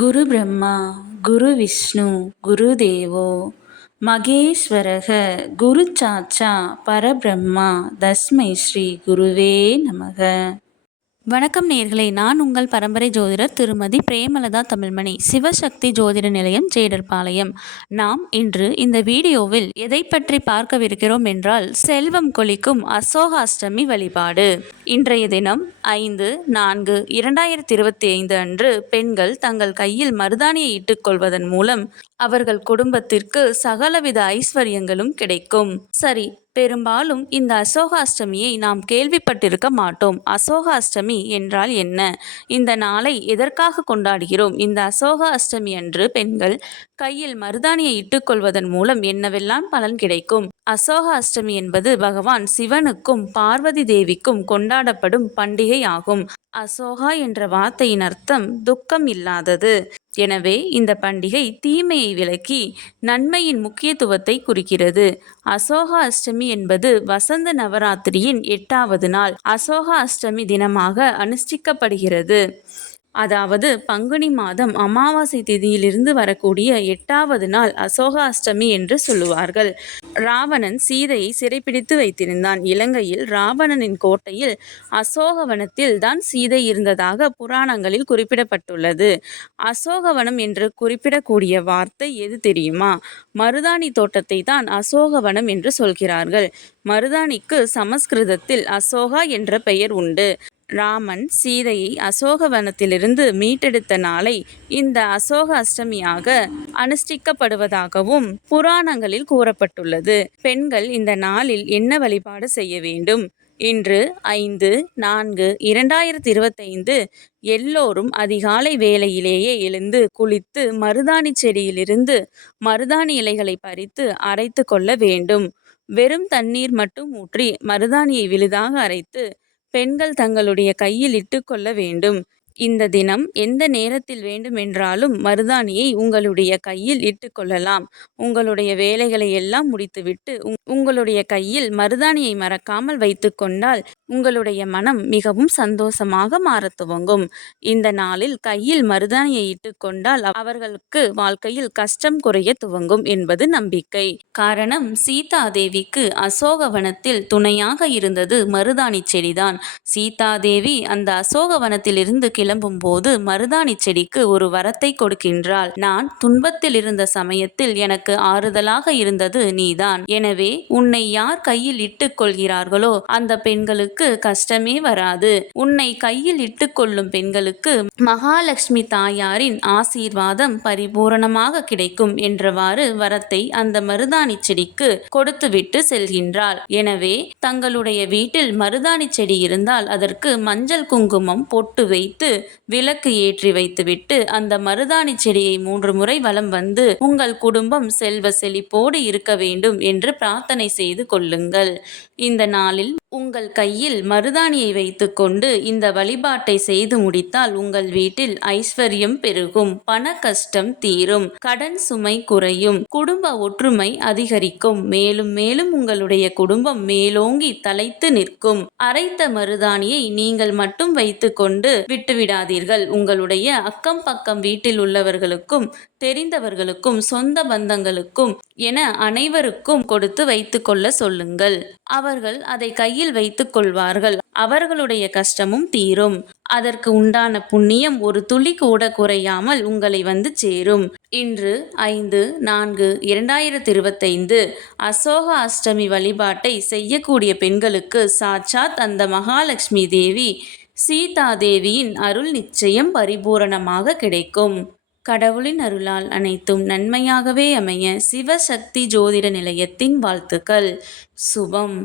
குரு பிரம்மா குரு விஷ்ணு குரு தேவோ மகேஸ்வரக குரு சாட்சா பரபிரம்மா தஸ்மை ஸ்ரீ குருவே நமக. வணக்கம் நேயர்களே, நான் உங்கள் பரம்பரை ஜோதிடர் திருமதி பிரேமலதா தமிழ்மணி, சிவசக்தி ஜோதிட நிலையம், ஜேடர்பாளையம். நாம் இன்று இந்த வீடியோவில் எதை பற்றி பார்க்கவிருக்கிறோம் என்றால், செல்வம் கொளிக்கும் அசோகாஷ்டமி வழிபாடு. இன்றைய தினம் 5/4/2025 அன்று பெண்கள் தங்கள் கையில் மருதாணியை இட்டுக்கொள்வதன் மூலம் அவர்கள் குடும்பத்திற்கு சகலவித ஐஸ்வர்யங்களும் கிடைக்கும். சரி, பெரும்பாலும் இந்த அசோகாஷ்டமியை நாம் கேள்விப்பட்டிருக்க மாட்டோம். அசோகாஷ்டமி என்றால் என்ன? இந்த நாளை எதற்காக கொண்டாடுகிறோம்? இந்த அசோகாஷ்டமி அன்று பெண்கள் கையில் மருதாணியை இட்டுக்கொள்வதன் மூலம் என்னவெல்லாம் பலன் கிடைக்கும்? அசோகாஷ்டமி என்பது பகவான் சிவனுக்கும் பார்வதி தேவிக்கும் கொண்டாடப்படும் பண்டிகை ஆகும். அசோகா என்ற வார்த்தையின் அர்த்தம் துக்கம் இல்லாதது. எனவே இந்த பண்டிகை தீமையை விலக்கி நன்மையின் முக்கியத்துவத்தை குறிக்கிறது. அசோகா அஷ்டமி என்பது வசந்த நவராத்திரியின் 8வது நாள் அசோகா அஷ்டமி தினமாக அனுஷ்டிக்கப்படுகிறது. அதாவது பங்குனி மாதம் அமாவாசை திதியிலிருந்து வரக்கூடிய 8வது நாள் அசோகா அஷ்டமி என்று சொல்லுவார்கள். ராவணன் சீதையை சிறைப்பிடித்து வைத்திருந்தான். இலங்கையில் ராவணனின் கோட்டையில் அசோகவனத்தில் தான் சீதை இருந்ததாக புராணங்களில் குறிப்பிடப்பட்டுள்ளது. அசோகவனம் என்று குறிப்பிடக்கூடிய வார்த்தை எது தெரியுமா? மருதாணி தோட்டத்தை தான் அசோகவனம் என்று சொல்கிறார்கள். மருதாணிக்கு சமஸ்கிருதத்தில் அசோகா என்ற பெயர் உண்டு. ராமன் சீதையை அசோகவனத்திலிருந்து மீட்டெடுத்த நாளை இந்த அசோக அஷ்டமியாக அனுஷ்டிக்கப்படுவதாகவும் புராணங்களில் கூறப்பட்டுள்ளது. பெண்கள் இந்த நாளில் என்ன வழிபாடு செய்ய வேண்டும்? இன்று 5/4/2025 எல்லோரும் அதிகாலை வேளையிலேயே எழுந்து குளித்து மருதாணி செடியிலிருந்து மருதாணி இலைகளை பறித்து அரைத்து கொள்ள வேண்டும். வெறும் தண்ணீர் மட்டும் ஊற்றி மருதாணியை விழுதாக அரைத்து பெண்கள் தங்களுடைய கையில் இட்டுக்கொள்ள வேண்டும். இந்த தினம் எந்த நேரத்தில் வேண்டுமென்றாலும் மருதாணியை உங்களுடைய கையில் இட்டுக்கொள்ளலாம். உங்களுடைய வேலைகளை எல்லாம் முடித்துவிட்டு உங்களுடைய கையில் மருதாணியை மறக்காமல் வைத்து கொண்டால் உங்களுடைய மனம் மிகவும் சந்தோஷமாக மாறத் துவங்கும். இந்த நாளில் கையில் மருதாணியை இட்டுக்கொண்டால் அவர்களுக்கு வாழ்க்கையில் கஷ்டம் குறைய துவங்கும் என்பது நம்பிக்கை. காரணம், சீதா தேவிக்கு அசோகவனத்தில் துணையாக இருந்தது மருதாணி செடிதான். சீதா தேவி அந்த அசோகவனத்திலிருந்து கிளம்பும் போது மருதாணி செடிக்கு ஒரு வரத்தை கொடுக்கின்றாள். நான் துன்பத்தில் இருந்த சமயத்தில் எனக்கு ஆறுதலாக இருந்தது நீதான். எனவே உன்னை யார் கையில் இட்டுக் கொள்கிறார்களோ அந்த பெண்களுக்கு கஷ்டமே வராது. உன்னை கையில் இட்டுக் கொள்ளும் பெண்களுக்கு மகாலட்சுமி தாயாரின் ஆசீர்வாதம் பரிபூரணமாக கிடைக்கும் என்றவாறு வரத்தை அந்த மருதாணி செடிக்கு கொடுத்துவிட்டு செல்கின்றாள். எனவே தங்களுடைய வீட்டில் மருதாணி செடி இருந்தால் அதற்கு மஞ்சள் குங்குமம் பொட்டு வைத்து விளக்கு ஏற்றி வைத்துவிட்டு அந்த மருதாணி செடியை 3 முறை வலம் வந்து உங்கள் குடும்பம் செல்வ செழிப்போடு இருக்க வேண்டும் என்று பிரார்த்தனை செய்து கொள்ளுங்கள். இந்த நாளில் உங்கள் கையில் மருதாணியை வைத்துக்கொண்டு இந்த வழிபாட்டை செய்து முடித்தால் உங்கள் வீட்டில் ஐஸ்வர்யம் பெருகும், பண கஷ்டம் தீரும், கடன் சுமை குறையும், குடும்ப ஒற்றுமை அதிகரிக்கும், மேலும் மேலும் உங்களுடைய குடும்பம் மேலோங்கி தலைத்து நிற்கும். அரைத்த மருதாணியை நீங்கள் மட்டும் வைத்துக்கொண்டு விட்டுவிடாதீர்கள். உங்களுடைய அக்கம் பக்கம் வீட்டில் உள்ளவர்களுக்கும் தெரிந்தவர்களுக்கும் சொந்த பந்தங்களுக்கும் என அனைவருக்கும் கொடுத்து வைத்துக்கொள்ள சொல்லுங்கள். அவர்கள் அதை கையில் வைத்துக் கொள்வார்கள். அவர்களுடைய கஷ்டமும் தீரும். அதற்கு உண்டான புண்ணியம் ஒரு துளி கூட குறையாமல் உங்களை வந்து சேரும். இன்று 5/4/2025 அசோக அஷ்டமி வழிபாட்டை செய்யக்கூடிய பெண்களுக்கு சாட்சாத் அந்த மகாலட்சுமி தேவி சீதா தேவியின் அருள் நிச்சயம் பரிபூரணமாக கிடைக்கும். கடவுளின் அருளால் அனைத்தும் நன்மையாகவே அமைய சிவசக்தி ஜோதிட நிலையத்தின் வாழ்த்துக்கள். சுபம்.